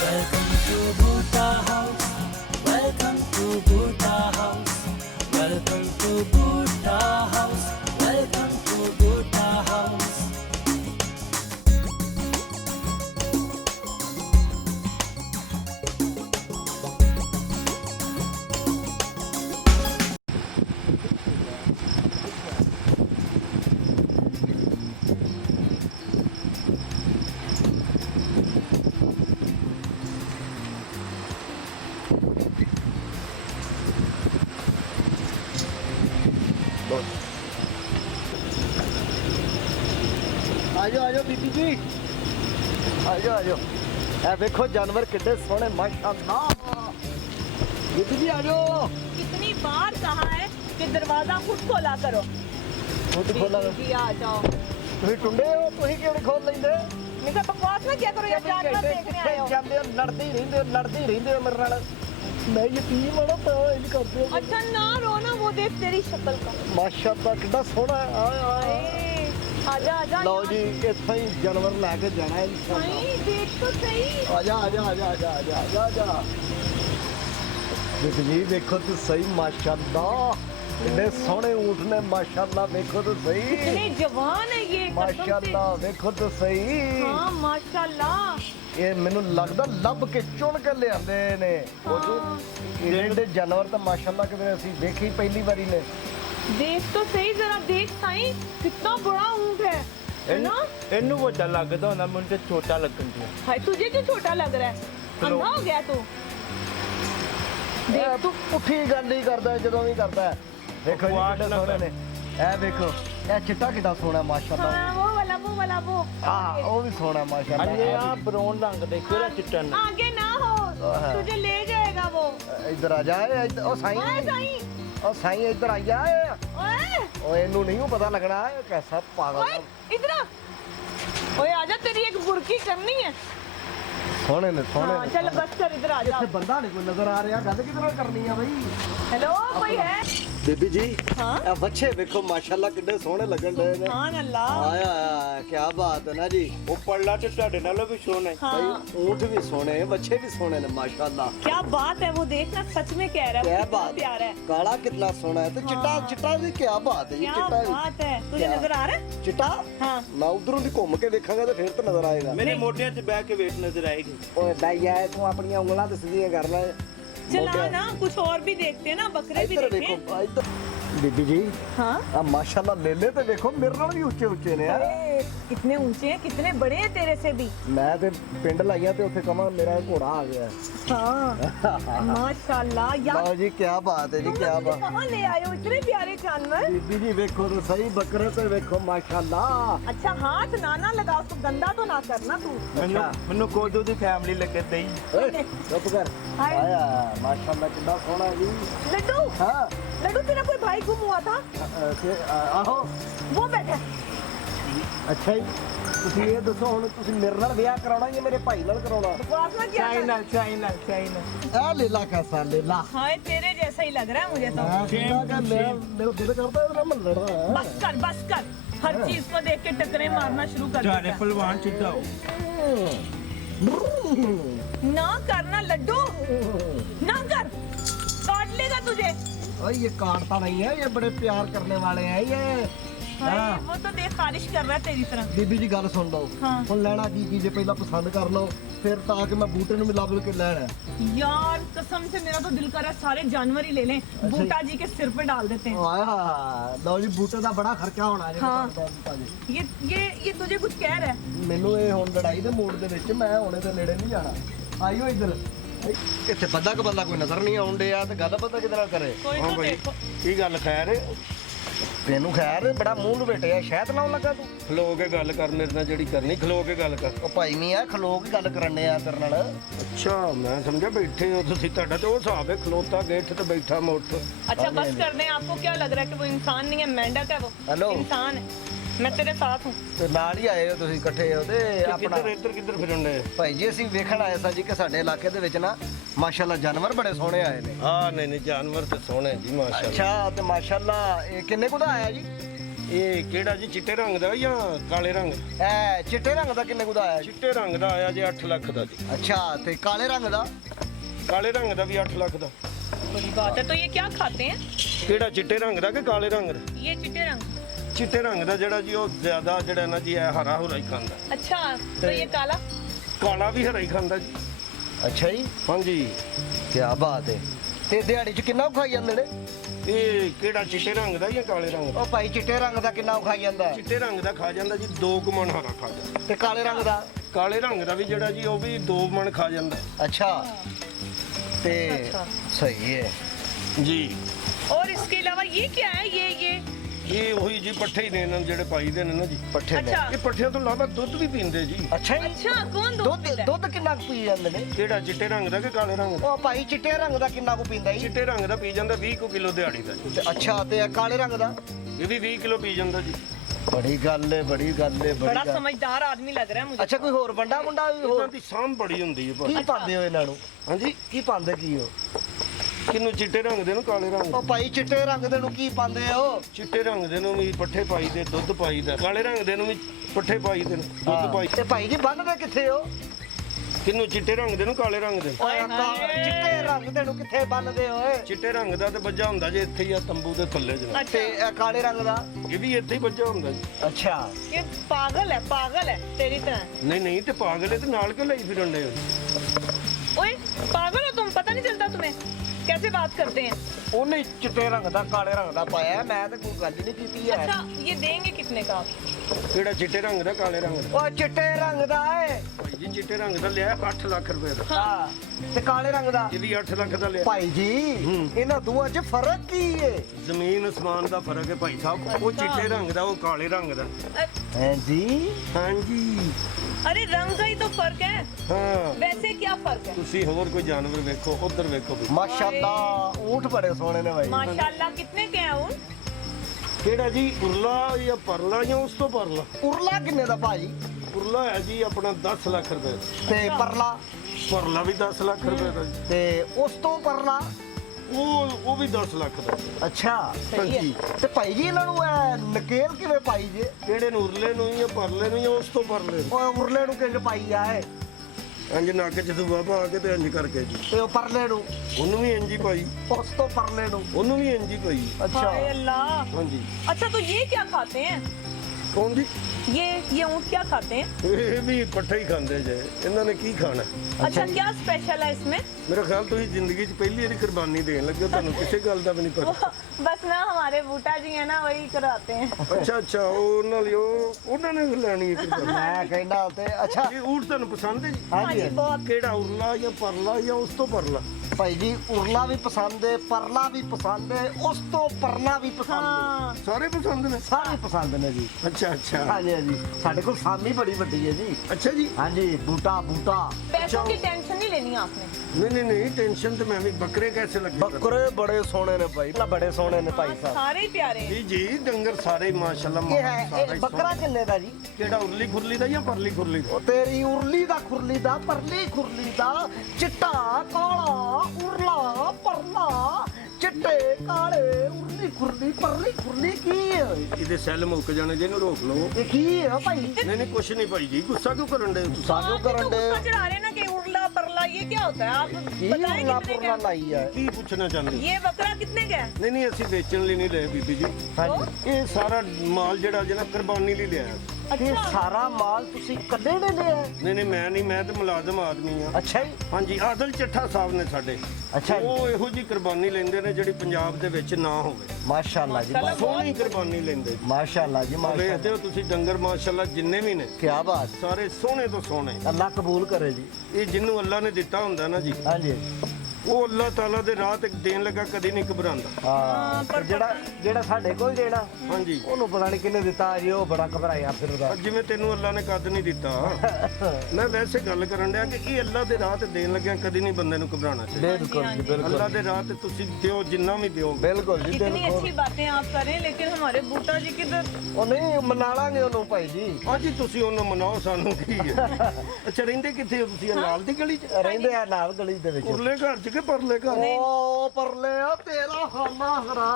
Welcome to Bhuta House. Welcome to Bhuta House. Welcome to Bhuta House. Welcome to Bhuta House. आजो आजो बीबी जी आजो आजो ए देखो जानवर कितने सोने माशाअल्लाह बीबी जी आजो कितनी बार कहा है कि दरवाजा खुद खोला करो। खुद खोला जी आ जाओ। तुम टुंडे हो तुम क्यों नहीं खोल लेंगे निका बकवास ना क्या करो यार, जानवर देखने आए हो। जाते हो लड़ते ही रहंदे हो मेरे नाल मैं यकीन वाला तो इन करदे हो अच्छा ना रोना, वो देख तेरी शक्ल का। माशाअल्लाह कितना सोना है आय आय ए, आजा आजा लो जी इत्थे ही जानवर लेके जाना है भाई देख तो सही। आजा आजा आजा आजा आजा आजा आजा जी देखो तो सही माशाअल्लाह कितने सोने ऊँट ने माशाअल्लाह देखो तो सही कितने जवान है ये, कसम से। माशाअल्लाह देखो तो सही हाँ माशाल्लाह। ਇਹ ਮੈਨੂੰ ਲੱਗਦਾ ਲੱਭ ਕੇ ਚੁਣ ਕੇ ਲਿਆਂਦੇ ਨੇ ਉਹ ਜਿਹੜੇ ਜਾਨਵਰ ਤਾਂ ਮਾਸ਼ਾਅੱਲਾ ਕਿਤੇ ਅਸੀਂ ਦੇਖੇ ਹੀ ਪਹਿਲੀ ਵਾਰੀ ਨੇ देख तो सही, जरा देख साईं कितना बड़ा ऊँट है ना। ਇਹਨੂੰ ਵੱਡਾ ਲੱਗਦਾ ਹੁੰਦਾ, ਮੈਨੂੰ ਤੇ ਛੋਟਾ ਲੱਗਣ ਦਿਆ। भाई तुझे क्यों छोटा लग रहा है, अंधा हो गया तू। ਦੇਖ ਤੂੰ ਪੁੱਠੀ ਗੱਲ ਹੀ ਕਰਦਾ ਜਦੋਂ ਵੀ ਕਰਦਾ ਦੇਖੋ ਜੀ ਕਿੰਨੇ ਸੋਹਣੇ ਨੇ ਇਹ ਦੇਖੋ ਇਹ ਚਿੱਟਾ ਕਿੱਡਾ ਸੋਹਣਾ ਮਾਸ਼ਾਅੱਲਾ हाँ वो वाला वो ਹਾਂ ਉਹ ਵੀ ਸੋਹਣਾ ਮਾਸ਼ਾਅੱਲਾ ਅਰੇ ਆ ਬਰੌਨ ਰੰਗ ਦੇ ਕਿਹੜਾ ਚਿੱਟਾ ਨਾ आगे ना हो, तुझे ले जाएगा वो। ਇੱਧਰ ਆ ਜਾ ਉਹ ओए ਸਾਈਂ साईं, ਉਹ ਸਾਈਂ ਇੱਧਰ ਆ ਜਾ ओए ਓਏ ਇਹਨੂੰ ਨਹੀਂ ਪਤਾ ਲੱਗਣਾ ਇਹ ਕੈਸਾ ਪਾਗਲ ओए इधर आ। ओए आजा, तेरी एक बुर्की करनी है। ਸੋਹਣੇ ਨੇ ਸੋਹਣੇ हाँ ਨੇ चल बस कर, इधर आ जा। ਇੱਥੇ ਬੰਦਾ ਨਹੀਂ ਕੋਈ ਨਜ਼ਰ ਆ ਰਿਹਾ ਗੱਲ ਕਿਧਰੋਂ ਕਰਨੀ ਆ ਬਈ हेलो कोई है? ਬੀਬੀ ਜੀ हाँ ਇਹ ਬੱਚੇ ਵੇਖੋ ਮਾਸ਼ਾਅੱਲਾ ਕਿੰਨੇ ਸੋਹਣੇ ਲੱਗਣ ਦੇ ਨੇ हाँ अल्लाह। ਆਇਆ ਕੀ ਬਾਤ ਹੈ ਨਾ ਜੀ ਉਹ ਪੜਲਾ ਤੇ ਤੁਹਾਡੇ ਨਾਲੋਂ ਵੀ ਸੋਹਣਾ ਹੈ। हाँ ਊਂਠ ਵੀ ਸੋਹਣੇ ਬੱਚੇ ਵੀ ਸੋਹਣੇ ਨੇ ਮਾਸ਼ਾਅੱਲਾ क्या बात है, वो देखना सच में कह रहा है, क्या वो कितना बात प्यारा है। काला कितना सोहना है तो चिट्टा हाँ। चिट्टा भी क्या बात है ये क्या चिट्टा बात है, तुझे क्या? नजर आ रहा है? चिट्टा हाँ ਮੈਂ ਉਧਰੋਂ ਦੀ ਘੁੰਮ ਕੇ ਵੇਖਾਂਗਾ ਤੇ ਫਿਰ ਤਾਂ ਨਜ਼ਰ ਆਏਗਾ ਮੇਰੇ ਮੋਢਿਆਂ 'ਤੇ ਬਹਿ ਕੇ ਵੇਖ ਨਜ਼ਰ ਆਏਗੀ। ਓਏ ਦਈਆ ਤੂੰ ਆਪਣੀਆਂ ਉਂਗਲਾਂ ਤੇ ਸਿੱਧੀਆਂ ਕਰ ਲੈ चला ना, कुछ और भी देखते हैं ना, बकरे भी ਇੱਧਰ देखें। ਵੇਖੋ ਇੱਧਰ ਬੀਬੀ ਜੀ हाँ ਆ ਮਾਸ਼ਾਅੱਲਾ ਲੇਲੇ ਤੇ ਵੇਖੋ ਮੇਰੇ ਨਾਲ ਵੀ ਉੱਚੇ ਉੱਚੇ ਨੇ ਆ अरे, कितने ऊंचे हैं, कितने बड़े हैं तेरे से भी। ਮੈਂ ਤੇ ਪਿੰਡ ਲਾਈਆਂ ਤੇ ਉੱਥੇ ਕਹਾਂ ਮੇਰਾ ਘੋੜਾ ਆ ਗਿਆ हाँ माशाल्लाह यार, ਲਓ ਜੀ ਕੀ ਬਾਤ ਹੈ ਜੀ तुम ਕੀ लोग ਬਾत कहाँ ले आए हो इतने प्यारे जानवर। ਬੀਬੀ ਜੀ ਵੇਖੋ तो सही ਬੱਕਰੇ ਤੇ ਵੇਖੋ ਮਾਸ਼ਾਅੱਲਾ अच्छा हाथ ना ना लगाओ, तो गंदा तो ना करना तू। ਮੈਨੂੰ ਕੋਦੂ ਦੀ ਫੈਮਿਲੀ ਲੱਗੇ ਦਈ। ਓਏ ਚੁੱਪ ਕਰ हाय ਆਇਆ ਮਾਸ਼ਾਅੱਲਾ ਕਿੰਨਾ ਸੋਹਣਾ ਜੀ लड्डू, ਹਾਂ लड्डू तेरा कोई भाई गुम हुआ था, ਆਹੋ वो बैठा। ਅੱਛਾ ਜੀ ਤੁਸੀਂ ਇਹ ਦੱਸੋ ਹੁਣ ਤੁਸੀਂ ਮੇਰੇ ਨਾਲ ਵਿਆਹ ਕਰਾਉਣਾ ਜਾਂ ਮੇਰੇ ਭਾਈ ਨਾਲ ਕਰਾਉਣਾ बकवास ना क्या कर। ਚਾਈਨਾ ਆ ਲੀਲਾ ਕੈਸਾ ਲੀਲਾ हाय तेरे जैसा ही लग रहा है मुझे तो। ਮੇਰਾ ਦਿਲ ਕਰਦਾ ਇਹਦਾ ਮੈਂ ਲੜਦਾ बस कर, हर चीज को देख के टकरे मारना शुरू कर ਚਾਰੇ देता है। ਪਹਿਲਵਾਨ ਸਿੱਧਾ ਹੋ। ना करना लड्डू, ना कर, काट लेगा तुझे। ओए ये काटता नहीं है ये बड़े प्यार करने वाले हैं ये हाय, वो तो देख खारिश कर रहा है तेरी तरह। ਬੀਬੀ ਜੀ ਗੱਲ ਸੁਣ ਲਓ ਹਾਂ। ਹੁਣ ਲੈਣਾ ਕੀ ਜੇ ਪਹਿਲਾਂ ਪਸੰਦ ਕਰ ਲਓ ਫਿਰ ਤਾਂ ਕਿ ਮੈਂ ਬੂਟੇ ਨੂੰ ਵੀ ਲੱਭ ਕੇ ਲੈਣਾ यार कसम से मेरा तो दिल कर रहा है सारे जानवर ही ले लें, बूटा जी के सिर पे डाल देते हैं। ਆਇਆ ਲਓ ਜੀ ਬੂਟੇ ਦਾ ਬੜਾ ਖਰਚਾ ਹੋਣਾ ਜੀ ਹਾਂ। ਤੁਹਾਨੂੰ ਦੱਸਦਾ ਜੀ ये तुझे कुछ कह रहा है। ਮੈਨੂੰ ਇਹ ਹੁਣ ਲੜਾਈ ਦੇ ਮੋੜ ਦੇ ਵਿੱਚ ਮੈਂ ਹੁਣੇ ਤੇ ਨੇੜੇ ਨਹੀਂ ਜਾਣਾ ਆਇਓ ਇੱਧਰ ਇੱਥੇ ਬੰਦਾ ਕੋਈ ਨਜ਼ਰ ਨਹੀਂ ਆਉਣ ਡਿਆ ਤੇ ਗੱਲ ਪਤਾ ਕਿਦਾਂ ਕਰੇ कोई ਹਾਂ तो ਬਈ देखो। ਕੀ ਗੱਲ ਖੈਰ ਤੈਨੂੰ ਖੈਰ ਬੜਾ ਮੂੰਹ ਲਵੇਟਿਆ ਸ਼ਾਇਦ ਲਾਉਣ ਲੱਗਾ ਤੂੰ ਖਲੋ ਕੇ ਗੱਲ ਕਰ ਮੇਰੇ ਨਾਲ ਜਿਹੜੀ ਕਰਨੀ ਖਲੋ ਕੇ ਗੱਲ ਕਰ। ਉਹ ਭਾਈ ਨਹੀਂ ਆ ਖਲੋ ਕੇ ਗੱਲ ਕਰਨੇ ਆ ਤੇਰੇ ਨਾਲ ਅੱਛਾ ਮੈਂ ਸਮਝਿਆ ਬੈਠੇ ਹੋ ਤੁਸੀਂ ਤੁਹਾਡਾ ਤੇ ਉਹ ਹਿਸਾਬ ਹੈ ਖਲੋਤਾ ਗੇਟ ਤੇ ਬੈਠਾ ਮੈਂ ਉੱਠ। अच्छा बस कर दें, आपको क्या लग रहा है कि वो इंसान नहीं है, मेंढक है वो। हेलो। इंसान है, मैं तेरे साथ हूँ। ਤੇ ਨਾਲ ਹੀ ਆਏ ਹੋ ਤੁਸੀਂ ਇਕੱਠੇ ਹੋ ਤੇ ਆਪਣਾ ਕਿੱਧਰ ਫਿਰਨ ਦੇ। ਭਾਈ ਜੀ ਅਸੀਂ ਵੇਖਣ ਆਏ ਸਾਂ ਜੀ ਕਿ ਸਾਡੇ ਇਲਾਕੇ ਦੇ ਵਿੱਚ ਨਾ ਮਾਸ਼ਾਅੱਲਾ ਜਾਨਵਰ ਬੜੇ ਸੋਹਣੇ ਆਏ ਨੇ ਹਾਂ ਨਹੀਂ ਜਾਨਵਰ ਤੇ ਸੋਹਣੇ ਜੀ ਮਾਸ਼ਾਅੱਲਾ। ਅੱਛਾ ਤੇ ਮਾਸ਼ਾਅੱਲਾ ਇਹ ਕਿੰਨੇ ਕੁ ਦਾ ਆਇਆ ਜੀ ਇਹ ਕਿਹੜਾ ਜੀ ਚਿੱਟੇ ਰੰਗ ਦਾ ਜਾਂ ਕਾਲੇ ਰੰਗ? ਐ ਚਿੱਟੇ ਰੰਗ ਦਾ ਕਿੰਨੇ ਕੁ ਦਾ ਆਇਆ ਜੀ? ਚਿੱਟੇ ਰੰਗ ਦਾ ਆਇਆ ਜੀ 8 ਲੱਖ ਦਾ ਜੀ। ਅੱਛਾ ਤੇ ਕਾਲੇ ਰੰਗ ਦਾ? ਕਾਲੇ ਰੰਗ ਦਾ ਵੀ 8 ਲੱਖ ਦਾ। बड़ी बात है। तो ये क्या खाते हैं? ਕਿਹੜਾ ਚਿੱਟੇ ਰੰਗ ਦਾ ਕਿ ਕਾਲੇ ਰੰਗ ਦਾ? ये चिट्टे रंग। ਚਿੱਟੇ ਰੰਗ ਦਾ ਜਿਹੜਾ ਜੀ ਉਹ ਜ਼ਿਆਦਾ ਜਿਹੜਾ ਨਾ ਜੀ ਇਹ ਹਰਾ ਹੁਰਾ ਹੀ ਖਾਂਦਾ। अच्छा तो ये काला? ਕਾਲਾ ਵੀ ਹਰਾ ਹੀ ਖਾਂਦਾ ਜੀ। ਅੱਛਾ ਜੀ, ਹਾਂਜੀ। ਕੀ ਬਾਤ ਹੈ। ਤੇ ਦਿਹਾੜੀ 'ਚ ਕਿੰਨਾ ਖਾਈ ਜਾਂਦੇ ਨੇ? ਇਹ ਕਿਹੜਾ ਚਿੱਟੇ ਰੰਗ ਦਾ ਜਾਂ ਕਾਲੇ ਰੰਗ ਦਾ? ਉਹ ਭਾਈ ਚਿੱਟੇ ਰੰਗ ਦਾ ਕਿੰਨਾ ਖਾਈ ਜਾਂਦਾ? ਚਿੱਟੇ ਰੰਗ ਦਾ ਖਾ ਜਾਂਦਾ ਜੀ 2 ਮਣ ਹਰਾ ਖਾ ਜਾਂਦਾ। ਤੇ ਕਾਲੇ ਰੰਗ ਦਾ? ਕਾਲੇ ਰੰਗ ਦਾ ਵੀ ਜਿਹੜਾ ਜੀ ਉਹ ਵੀ 2 ਮਣ ਖਾ ਜਾਂਦਾ। ਅੱਛਾ ਤੇ अच्छा। ਸਹੀ ਹੈ ਜੀ। और इसके अलावा ये क्या है? ये ਇਹ ਉਹੀ ਜੀ ਪੱਠੇ ਹੀ ਨੇ ਇਹਨਾਂ ਨੂੰ ਜਿਹੜੇ ਪਾਈਦੇ ਨੇ ਨਾ ਜੀ। ਪੱਠੇ ਨੇ। अच्छा ਇਹ ਪੱਠਿਆਂ ਤੋਂ ਇਲਾਵਾ ਦੁੱਧ ਵੀ ਪੀਂਦੇ ਜੀ। ਅੱਛਾ ਜੀ, अच्छा कौन दूध ਦੁੱਧ पीता है? ਦੁੱਧ ਕਿੰਨਾ ਕੁ ਪੀ ਜਾਂਦੇ ਨੇ? ਕਿਹੜਾ ਚਿੱਟੇ ਰੰਗ ਦਾ ਕਿ ਕਾਲੇ ਰੰਗ ਦਾ? ਉਹ ਭਾਈ ਚਿੱਟੇ ਰੰਗ ਦਾ ਕਿੰਨਾ ਕੁ ਪੀਂਦਾ ਜੀ? ਚਿੱਟੇ ਰੰਗ ਦਾ ਪੀ ਜਾਂਦਾ 20 ਕਿਲੋ ਦਿਹਾੜੀ ਦਾ ਜੀ। ਤੇ ਅੱਛਾ ਤੇ ਇਹ ਕਾਲੇ ਰੰਗ ਦਾ? ਇਹ ਵੀ 20 ਕਿਲੋ ਪੀ ਜਾਂਦਾ ਜੀ। ਬੜੀ ਗੱਲ ਹੈ, ਬੜੀ ਗੱਲ ਹੈ, बड़ा ਬੜੀ ਗੱਲ। समझदार आदमी लग रहा है मुझे। ਅੱਛਾ ਕੋਈ ਹੋਰ ਬੰਦਾ ਮੁੰਡਾ ਵੀ ਇਹਨਾਂ ਹੋਰ ਦੀ ਸਾਂਭ ਬੜੀ ਹੁੰਦੀ ਹੈ ਕੀ ਭਾਈ। ਪਾਉਂਦੇ ਹੋ ਇਹਨਾਂ ਨੂੰ? ਹਾਂਜੀ। ਕੀ ਪਾਉਂਦੇ ਕੀ ਹੋ? ਕਿਹਨੂੰ ਚਿੱਟੇ ਰੰਗ ਦੇ ਨੂੰ ਕਾਲੇ ਰੰਗ ਉਹ ਭਾਈ ਚਿੱਟੇ ਰੰਗ ਦੇ ਨੂੰ ਕੀ ਪਾਉਂਦੇ ਹੋ? ਚਿੱਟੇ ਰੰਗ ਦੇ ਨੂੰ ਵੀ ਪੱਠੇ ਪਾਈਦੇ ਦੁੱਧ ਪਾਈਦਾ। ਕਾਲੇ ਰੰਗ ਦੇ ਨੂੰ ਵੀ ਪੱਠੇ ਪਾਈਦੇ ਨੇ ਦੁੱਧ ਪਾਈ। ਤੇ ਭਾਈ ਜੀ ਬੰਨਦੇ ਕਿੱਥੇ ਹੋ? ਕਿਹਨੂੰ ਚਿੱਟੇ ਰੰਗ ਦੇ ਨੂੰ ਕਾਲੇ ਰੰਗ ਦੇ? ਓਏ ਚਿੱਟੇ ਰੰਗ ਦੇ ਨੂੰ ਕਿੱਥੇ ਬੰਨਦੇ ਓਏ? ਚਿੱਟੇ ਰੰਗ ਦਾ ਤੇ ਵੱਜਾ ਹੁੰਦਾ ਜੇ ਇੱਥੇ ਹੀ ਆ ਤੰਬੂ ਦੇ ਥੱਲੇ ਜਨਾ। ਤੇ अच्छा ਇਹ ਕਾਲੇ ਰੰਗ ਦਾ? ਇਹ ਵੀ ਇੱਥੇ ਹੀ ਵੱਜਾ ਹੁੰਦਾ ਜੀ। ਅੱਛਾ ये पागल है तेरी तरह। ਨਹੀਂ ਨਹੀਂ ਤੇ ਪਾਗਲ ਹੈ ਤੇ ਨਾਲ ਕਿਉਂ ਲਈ ਫਿਰਨ ਡੇ? ओए पागल हो तुम? पता नहीं चलता तुम्हें? कैसे बात करते हैं? ਉਹਨੇ ਚਿੱਟੇ ਰੰਗ ਦਾ ਕਾਲੇ ਰੰਗ ਦਾ ਪਾਇਆ, ਮੈਂ ਤਾਂ ਕੋਈ ਗੱਲ ਹੀ ਨਹੀਂ ਕੀਤੀ ਹੈ। अच्छा ये देंगे कितने का आप? ਕਿਹੜਾ ਚਿੱਟੇ ਰੰਗ ਦਾ ਕਾਲੇ ਰੰਗ ਦਾ? ਉਹ ਚਿੱਟੇ ਰੰਗ ਦਾ ਏ। ਭਾਈ ਜੀ ਚਿੱਟੇ ਰੰਗ ਦਾ ਲਿਆ 8 ਲੱਖ ਰੁਪਏ ਦਾ। ਹਾਂ ਤੇ ਕਾਲੇ ਰੰਗ ਦਾ? ਇਹ ਵੀ 8 ਲੱਖ ਦਾ ਲਿਆ। ਭਾਈ ਜੀ ਇਹਨਾਂ ਦੋਵਾਂ 'ਚ ਫਰਕ ਕੀ ਏ? ਜ਼ਮੀਨ ਅਸਮਾਨ ਦਾ ਫਰਕ ਹੈ ਭਾਈ ਸਾਹਿਬ। ਉਹ ਚਿੱਟੇ ਰੰਗ ਦਾ ਉਹ ਕਾਲੇ ਰੰਗ ਦਾ। ਹੈ ਜੀ। ਹਾਂਜੀ। अरे रंग का ही तो फर्क है। ਹਾਂ वैसे क्या फर्क है? ਤੁਸੀਂ ਹੋਰ ਕੋਈ ਜਾਨਵਰ ਵੇਖੋ ਉਧਰ ਵੇਖੋ ਵੀ। ਮਾਸ਼ਾਅੱਲਾ ਊਂਠ ਬੜੇ ਸੋਹਣੇ ਨੇ ਭਾਈ। माशाल्लाह कितने के हैं ऊन? ਕਿਹੜਾ ਜੀ ਉਰਲਾ ਜਾਂ ਪਰਲਾ ਜਾਂ ਉਸ ਤੋਂ ਪਰਲਾ? ਉਰਲਾ ਕਿੰਨੇ ਦਾ ਭਾਜੀ? ਉਰਲਾ ਹੈ ਜੀ ਆਪਣਾ 10 ਲੱਖ ਰੁਪਏ ਦਾ। ਤੇ ਪਰਲਾ? ਪਰਲਾ ਵੀ 10 ਲੱਖ ਰੁਪਏ ਦਾ ਜੀ। ਤੇ ਉਸ ਤੋਂ ਪਰਲਾ? ਉਹ ਵੀ 10 ਲੱਖ ਦਾ। ਅੱਛਾ सही है। ਤੇ ਭਾਈ ਜੀ ਇਹਨਾਂ ਨੂੰ ਇਹ ਨਕੇਲ ਕਿਵੇਂ ਪਾਈ ਜੇ? ਕਿਹੜੇ ਨੂੰ ਉਰਲੇ ਨੂੰ ਜਾਂ ਪਰਲੇ ਨੂੰ ਜਾਂ ਉਸ ਤੋਂ ਪਰਲੇ ਨੂੰ? ਓਏ ਉਰਲੇ ਨੂੰ ਕਿੰਜ ਪਾਈ ਆ ਏ? ਇੰਜ ਨੱਕ 'ਚ ਦੂਆ ਪਾ ਕੇ ਤੇ ਇੰਜ ਕਰਕੇ ਜੀ। ਤੇ ਉਹ ਪਰਲੇ ਨੂੰ? ਉਹਨੂੰ ਵੀ ਇੰਜ ਹੀ ਪਾਈ। ਉਸ ਤੋਂ ਪਰਲੇ ਨੂੰ? ਉਹਨੂੰ ਵੀ ਇੰਜ ਹੀ ਪਾਈ। ਅੱਛਾ हाय अल्लाह। ਹਾਂਜੀ। अच्छा तो ये क्या खाते हैं? ਕੌਣ ਜੀ? ये ऊँट क्या खाते हैं? ਇਹ ਵੀ ਪੱਠੇ ਹੀ ਖਾਂਦੇ ਜੇ। ਇਹਨਾਂ ਨੇ ਕੀ ਖਾਣਾ? अच्छा क्या स्पेशल है इसमें? ਮੇਰਾ ਖਿਆਲ ਤੁਸੀਂ ਜ਼ਿੰਦਗੀ 'ਚ ਪਹਿਲੀ ਵਾਰੀ ਕੁਰਬਾਨੀ ਦੇਣ ਲੱਗੇ ਹੋ, ਤੁਹਾਨੂੰ ਕਿਸੇ ਗੱਲ ਦਾ ਵੀ ਨਹੀਂ वो ਪਤਾ। बस ना हमारे बूटा जी है ना वही कराते हैं। ਅੱਛਾ ਅੱਛਾ ਉਹਨਾਂ ਲਈ ਉਹਨਾਂ ਨੇ ਲੈਣੀ ਹੈ ਕੁਰਬਾਨੀ। ਮੈਂ ਕਹਿੰਦਾ ਤੇ ਅੱਛਾ ਇਹ ਊਠ ਤੁਹਾਨੂੰ ਪਸੰਦ ਹੈ ਜੀ? हाँ ਹਾਂਜੀ जी बहुत। ਕਿਹੜਾ ਉਰਲਾ ਜਾਂ ਪਰਲਾ ਜਾਂ ਉਸ ਤੋਂ ਪਰਲਾ? ਭਾਈ ਜੀ ਉਰਲਾ ਵੀ ਪਸੰਦ ਹੈ, ਪਰਲਾ ਵੀ ਪਸੰਦ ਹੈ, ਉਸ ਤੋਂ ਪਰਲਾ ਵੀ ਪਸੰਦ ਹੈ। हाँ ਸਾਰੇ ਪਸੰਦ ਨੇ? ਸਾਰੇ ਪਸੰਦ ਨੇ ਜੀ। ਅੱਛਾ ਅੱਛਾ। ਹਾਂਜੀ ਹਾਂਜੀ ਸਾਡੇ ਕੋਲ ਸਾਮੀ ਬੜੀ ਵੱਡੀ ਹੈ ਜੀ। ਅੱਛਾ ਜੀ। ਹਾਂਜੀ ਬੂਟਾ ਬੂਟਾ। पैसों की टेंशन नहीं लेनी आपने। ਨਹੀਂ ਨਹੀਂ ਨਹੀਂ ਟੈਨਸ਼ਨ ਤੇ ਮੈਂ ਵੀ। ਬੱਕਰੇ ਕੈਸੇ ਲੱਗੇ? ਬੱਕਰੇ ਬੜੇ ਸੋਹਣੇ ਨੇ ਭਾਈ, ਬੜੇ ਸੋਹਣੇ ਨੇ ਭਾਈ ਸਾਹਿਬ। सारे ही प्यारे हैं। ਜੀ ਜੀ ਡੰਗਰ ਸਾਰੇ ਮਾਸ਼ਾਅੱਲਾ ਇਹ ਹੈ ਸਾਰੇ ਇਹ ਬੱਕਰਾ ਕਿੰਨੇ ਦਾ ਜੀ? ਕਿਹੜਾ ਉਰਲੀ ਖੁਰਲੀ ਦਾ ਜਾਂ ਪਰਲੀ ਖੁਰਲੀ ਦਾ? ਉਹ ਤੇਰੀ ਉਰਲੀ ਦਾ ਖੁਰਲੀ ਦਾ, ਪਰਲੀ ਖੁਰਲੀ ਦਾ, ਚਿੱਟਾ ਕਾਲਾ ਉਰਲਾ ਪਰਲਾ, ਚਿੱਟੇ ਕਾਲੇ ਉਰਲੀ ਖੁਰਲੀ ਪਰਲੀ ਖੁਰਲੀ ਕੀ ਹੈ? ਇਹਦੇ ਸੈੱਲ ਮੁੱਕ ਜਾਣੇ ਜੇ ਇਹਨੂੰ ਰੋਕ ਲਓ। ਇਹ ਕੀ ਹੈ ਭਾਈ? ਨਹੀਂ ਨਹੀਂ ਕੁਛ ਨਹੀਂ ਭਾਈ ਜੀ। ਗੁੱਸਾ ਕਿਉਂ ਕਰਨ ਦੇ ਤੁਸੀਂ? ਸਾਗੋ हाँ, ਕਰਨ तो ਦੇ गुस्सा चढ़ा रहे ना कि उरला परला ये क्या होता है? आप ਕੀ बताएं ਉਰਲਾ कितने ਪੁਰਲਾ का? ਲਾਈ ਹੈ? ਕੀ ਪੁੱਛਣਾ ਚਾਹੁੰਦੇ? ये बकरा कितने का है? ਨਹੀਂ ਨਹੀਂ ਅਸੀਂ ਵੇਚਣ ਲਈ ਨਹੀਂ ਲਏ ਬੀਬੀ ਜੀ। ਹਾਂਜੀ ਇਹ ਸਾਰਾ ਮਾਲ ਜਿਹੜਾ ਜੇ ਨਾ ਕੁਰਬਾਨੀ ਲਈ ਲਿਆ। ਇਹ ਸਾਰਾ ਮਾਲ ਤੁਸੀਂ ਕੱਢੇ ਨੇ ਲਿਆ? ਨਹੀਂ ਨਹੀਂ ਮੈਂ ਨਹੀਂ, ਮੈਂ ਤੇ ਮੁਲਾਜ਼ਮ ਆਦਮੀ ਆ। ਅੱਛਾ ਜੀ ਹਾਂਜੀ ਆਦਲ ਚੱਠਾ ਸਾਹਿਬ ਨੇ ਸਾਡੇ। ਅੱਛਾ ਜੀ ਉਹ ਇਹੋ ਜੀ ਕੁਰਬਾਨੀ ਲੈਂਦੇ ਨੇ ਜਿਹੜੀ ਪੰਜਾਬ ਦੇ ਵਿੱਚ ਨਾ ਹੋਵੇ। ਮਾਸ਼ਾਅੱਲਾ ਜੀ ਸੋਹਣੀ ਕੁਰਬਾਨੀ ਲੈਂਦੇ ਜੀ। ਮਾਸ਼ਾਅੱਲਾ ਜੀ ਵੇਖਦੇ ਮਾਸ਼ਾਅੱਲਾ। ਹੋ ਤੁਸੀਂ ਡੰਗਰ ਮਾਸ਼ਾਅੱਲਾ ਜਿੰਨੇ ਵੀ ਨੇ ਕੀ ਬਾਤ। ਸਾਰੇ ਸੋਹਣੇ ਤੋਂ ਸੋਹਣੇ। ਅੱਲਾ ਕਬੂਲ ਕਰੇ ਜੀ। ਇਹ ਜਿਹਨੂੰ ਅੱਲਾ ਨੇ ਦਿੱਤਾ ਹੁੰਦਾ ਨਾ ਜੀ, ਹਾਂਜੀ ਉਹ ਅੱਲਾਹ ਤਾਲਾ ਦੇ ਰਾਹ ਤੇ ਦੇਣ ਲੱਗਾ ਕਦੀ ਨਹੀਂ ਘਬਰਾਉਂਦਾ। ਹਾਂ ਪਰ- ਜਿਹੜਾ ਜਿਹੜਾ ਸਾਡੇ ਕੋਲ ਦੇਣਾ ਹਾਂਜੀ। ਉਹਨੂੰ ਪਤਾ ਨਹੀਂ ਕਿੰਨੇ ਦਿੱਤਾ ਜੀ, ਉਹ ਬੜਾ ਘਬਰਾਇਆ ਫਿਰਦਾ। ਅੱਜ ਜਿਵੇਂ ਤੈਨੂੰ ਅੱਲਾ ਨੇ ਕਦ ਨਹੀਂ ਦਿੱਤਾ, ਮੈਂ ਵੈਸੇ ਗੱਲ ਕਰਨ ਡਿਆ ਕਿ ਇਹ ਅੱਲਾ ਦੇ ਰਾਹ ਤੇ ਦੇਣ ਲੱਗਿਆ ਕਦੀ ਨਹੀਂ ਬੰਦੇ ਨੂੰ ਘਬਰਾਉਣਾ ਚਾਹੀਦਾ। ਬਿਲकुल जी बिल्कुल ਅੱਲਾ ਦੇ ਰਾਹ ਤੇ ਤੁਸੀਂ ਦਿਓ ਜਿੰਨਾ ਵੀ ਦਿਓ। बिल्कुल जी इतनी बिल्कुल। अच्छी बातें आप करें लेकिन हमारे बूटा जी किधर? ਉਹ ਨਹੀਂ ਮਨਾ ਲਾਂਗੇ ਉਹਨੂੰ ਭਾਈ ਜੀ। ਹਾਂਜੀ ਤੁਸੀਂ ਉਹਨੂੰ ਮਨਾਓ, ਸਾਨੂੰ ਕੀ ਹੈ। ਅੱਛਾ ਰਹਿੰਦੇ ਕਿੱਥੇ ਹੋ ਤੁਸੀਂ? ਇਹ ਨਾਲ ਦੀ ਗਲੀ 'ਚ? ਰਹਿੰਦੇ ਆ ਨਾਲ ਗਲੀ ਦੇ ਵਿੱਚ। ਉਰਲੇ ਘਰ 'ਚ ਕਿ ਪਰਲੇ ਘਰ? ਉਹ ਪਰਲੇ ਆ ਤੇਰਾ ਖਾਨਾ ਹਰਾ